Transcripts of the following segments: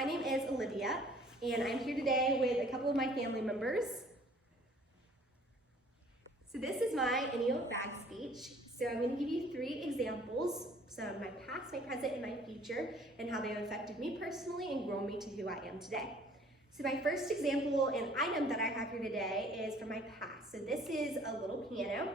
my name is Olivia, and I'm here today with a couple of my family members. So this is my any old bag speech. So I'm going to give you 3 examples, so my past, my present, and my future, and how they have affected me personally and grown me to who I am today. So my first example and item that I have here today is from my past. So this is a little piano.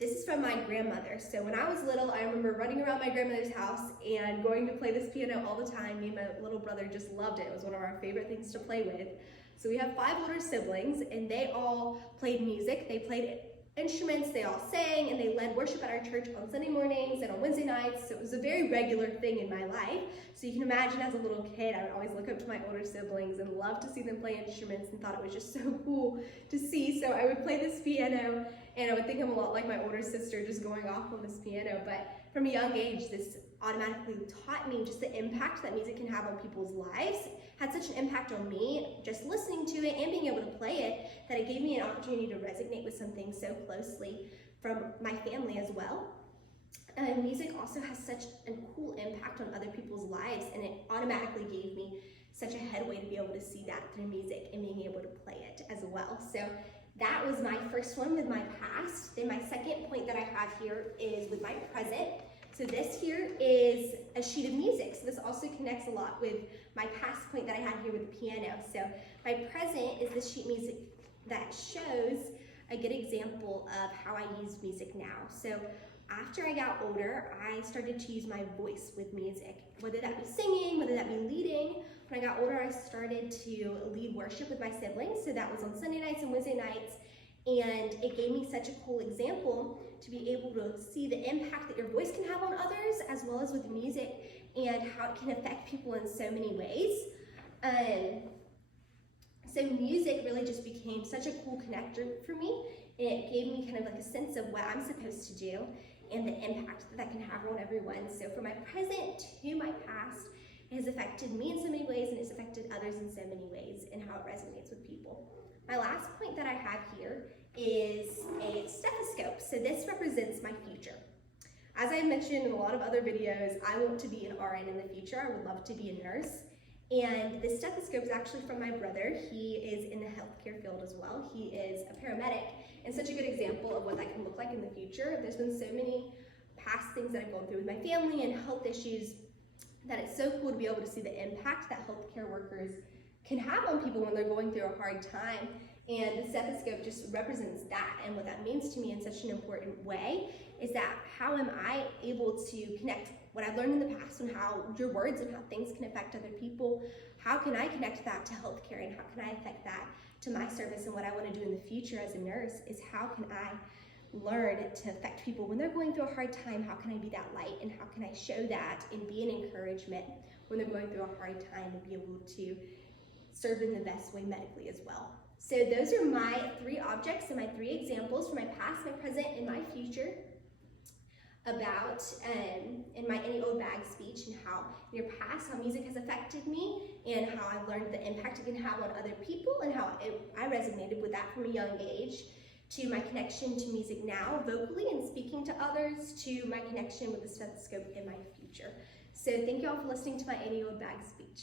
This is from my grandmother. So when I was little, I remember running around my grandmother's house and going to play this piano all the time. Me and my little brother just loved it. It was one of our favorite things to play with. So we have 5 older siblings, and they all played music. They played instruments, they all sang, and they led worship at our church on Sunday mornings and on Wednesday nights. So it was a very regular thing in my life. So you can imagine as a little kid, I would always look up to my older siblings and love to see them play instruments and thought it was just so cool to see. So I would play this piano, and I would think I'm a lot like my older sister, just going off on this piano. But from a young age, this automatically taught me just the impact that music can have on people's lives. It had such an impact on me, just listening to it and being able to play it, that it gave me an opportunity to resonate with something so closely from my family as well. Music also has such a cool impact on other people's lives, and it automatically gave me such a headway to be able to see that through music and being able to play it as well. So that was my first one with my past. Then my second point that I have here is with my present. So this here is a sheet of music. So this also connects a lot with my past point that I had here with the piano. So my present is this sheet music that shows a good example of how I use music now. So after I got older, I started to use my voice with music, whether that be singing, whether that be leading. When I got older, I started to lead worship with my siblings. So that was on Sunday nights and Wednesday nights. And it gave me such a cool example to be able to see the impact that your voice can have on others, as well as with music, and how it can affect people in so many ways. So music really just became such a cool connector for me. It gave me kind of like a sense of what I'm supposed to do and the impact that can have on everyone. So from my present to my past, it has affected me in so many ways, and it's affected others in so many ways, and how it resonates with people. My last point that I have here is a stethoscope. So this represents my future. As I mentioned in a lot of other videos, I want to be an RN in the future. I would love to be a nurse. And the stethoscope is actually from my brother. He is in the healthcare field as well. He is a paramedic, and such a good example of what that can look like in the future. There's been so many past things that I've gone through with my family and health issues that it's so cool to be able to see the impact that healthcare workers can have on people when they're going through a hard time. And the stethoscope just represents that, and what that means to me in such an important way is that how am I able to connect what I've learned in the past and how your words and how things can affect other people. How can I connect that to healthcare, and how can I affect that to my service and what I want to do in the future as a nurse? Is how can I learn to affect people when they're going through a hard time? How can I be that light, and how can I show that and be an encouragement when they're going through a hard time, and be able to serve in the best way medically as well. So those are my 3 objects and my 3 examples for my past, my present, and my future about in my any old bag speech, and how in your past, how music has affected me, and how I've learned the impact it can have on other people, and how I resonated with that from a young age, to my connection to music now vocally and speaking to others, to my connection with the stethoscope in my future. So thank you all for listening to my any old bag speech.